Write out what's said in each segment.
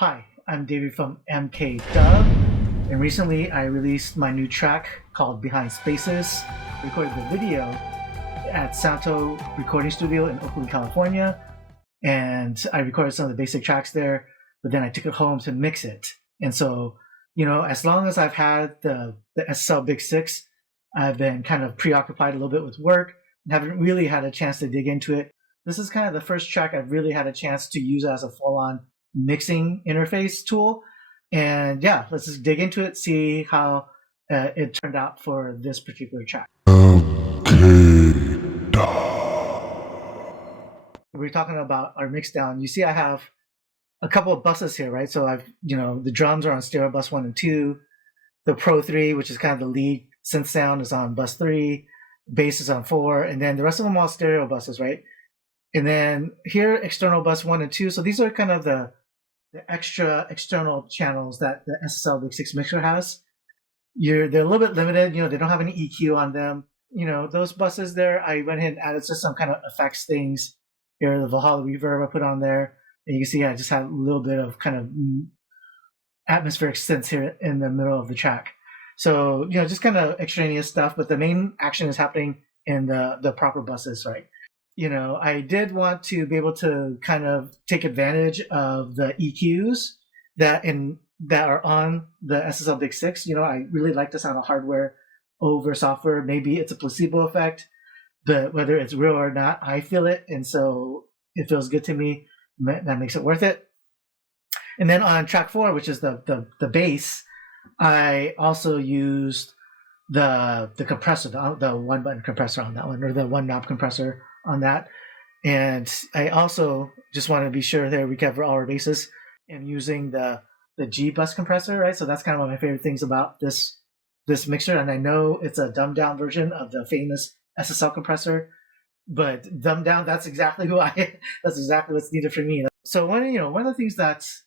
Hi, I'm David from MKDVB, and recently I released my new track called Behind Spaces. Recorded the video at Santo Recording Studio in Oakland, California, and I recorded some of the basic tracks there, but then I took it home to mix it. And so, as long as I've had the SSL Big Six, I've been kind of preoccupied a little bit with work and haven't really had a chance to dig into it. This is kind of the first track I've really had a chance to use as a full-on mixing interface tool. And yeah, let's just dig into it, see how it turned out for this particular track. We're talking about our mix down. You see I have a couple of buses here, right? So I've, the drums are on stereo bus 1 and 2. The Pro 3, which is kind of the lead synth sound, is on bus 3. Bass is on 4. And then the rest of them all stereo buses, right? And then here, external bus 1 and 2. So these are kind of the extra external channels that the SSL Big Six mixer has. They're a little bit limited. They don't have any EQ on them. Those buses there, I went ahead and added just some kind of effects things. Here, the Valhalla reverb I put on there. And you can see I just had a little bit of kind of atmospheric synths here in the middle of the track. So, just kind of extraneous stuff, but the main action is happening in the proper buses, right? I did want to be able to kind of take advantage of the EQs that are on the SSL Big Six. I really like the sound of hardware over software. Maybe it's a placebo effect, but whether it's real or not, I feel it, and so it feels good to me. That makes it worth it. And then on track 4, which is the bass, I also used the compressor, the one button compressor on that one, or the one knob compressor on that. And I also just want to be sure that we cover all our bases and using the G bus compressor, right? So that's kind of one of my favorite things about this mixer. And I know it's a dumbed down version of the famous SSL compressor, but dumbed down, that's exactly that's exactly what's needed for me. So one of the things that's,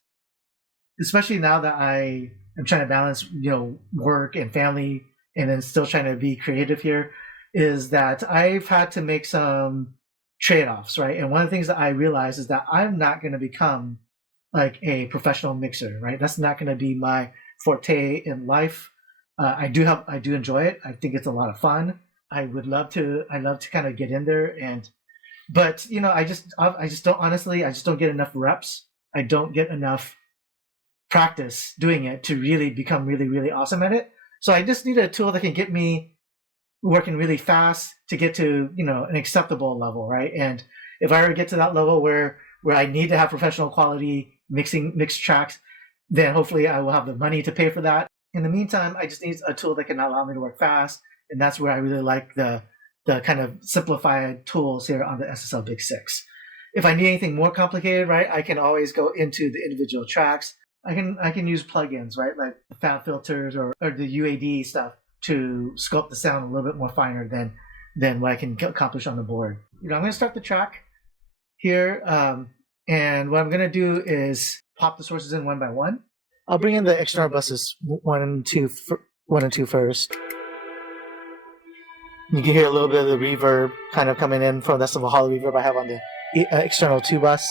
especially now that I am trying to balance, work and family and then still trying to be creative here, is that I've had to make some trade-offs, right? And one of the things that I realized is that I'm not going to become like a professional mixer, right? That's not going to be my forte in life. I do enjoy it. I think it's a lot of fun. I love to kind of get in there, but I just don't get enough reps. I don't get enough practice doing it to really become really, really awesome at it. So I just need a tool that can get me working really fast to get to, an acceptable level, right? And if I ever get to that level where I need to have professional quality mixed tracks, then hopefully I will have the money to pay for that. In the meantime, I just need a tool that can allow me to work fast. And that's where I really like the kind of simplified tools here on the SSL Big Six. If I need anything more complicated, right, I can always go into the individual tracks. I can use plugins, right, like the fab filters or the UAD stuff to sculpt the sound a little bit more finer than what I can accomplish on the board. I'm going to start the track here, and what I'm going to do is pop the sources in one by one. I'll bring in the external buses 1 and 2 first. You can hear a little bit of the reverb kind of coming in from that's the Valhalla reverb I have on the external 2 bus,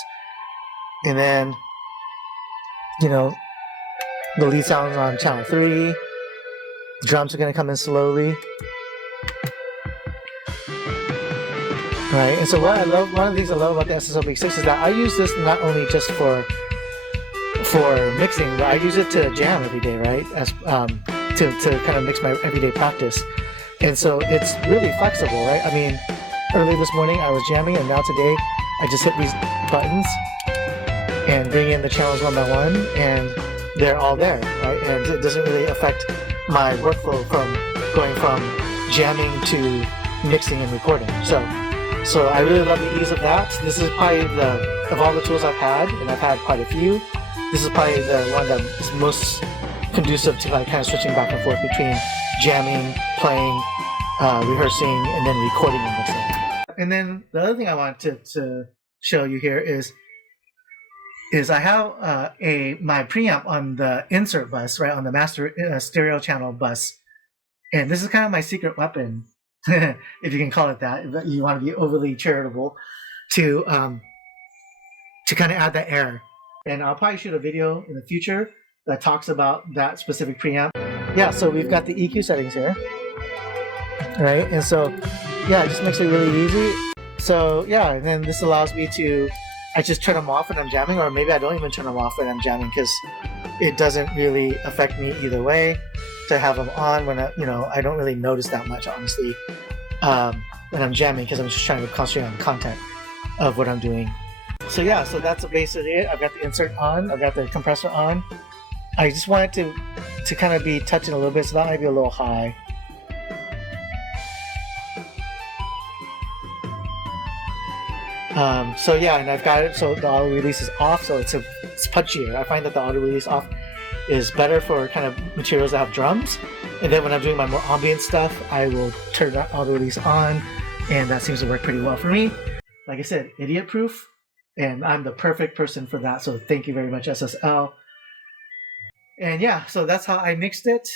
and then the lead sounds on channel 3. The drums are going to come in slowly. Right, and so one of the things I love about the SSL Big Six is that I use this not only just for mixing, but I use it to jam every day, right? As to kind of mix my everyday practice. And so it's really flexible, right? I mean, early this morning I was jamming, and now today I just hit these buttons and bring in the channels one by one, and they're all there, right? And it doesn't really affect my workflow from going from jamming to mixing and recording. So I really love the ease of that. This is probably of all the tools I've had, and I've had quite a few, this is probably the one that is most conducive to like kind of switching back and forth between jamming, playing, rehearsing, and then recording and mixing. And then the other thing I wanted to show you here is I have my preamp on the insert bus, right, on the master stereo channel bus. And this is kind of my secret weapon, if you can call it that. If you want to be overly charitable, to kind of add that air. And I'll probably shoot a video in the future that talks about that specific preamp. Yeah, so we've got the EQ settings here. Right, and so yeah, it just makes it really easy. So yeah, and then this allows me to, I just turn them off when I'm jamming, or maybe I don't even turn them off when I'm jamming because it doesn't really affect me either way to have them on when I don't really notice that much, honestly, when I'm jamming, because I'm just trying to concentrate on the content of what I'm doing. So yeah, so that's basically it. I've got the insert on, I've got the compressor on. I just want it to kind of be touching a little bit, so that might be a little high. So yeah, and I've got it so the auto release is off, so it's punchier. I find that the auto release off is better for kind of materials that have drums, and then when I'm doing my more ambient stuff, I will turn that auto release on, and that seems to work pretty well for me. Like I said, idiot proof, and I'm the perfect person for that, so thank you very much, SSL. And yeah, so that's how I mixed it.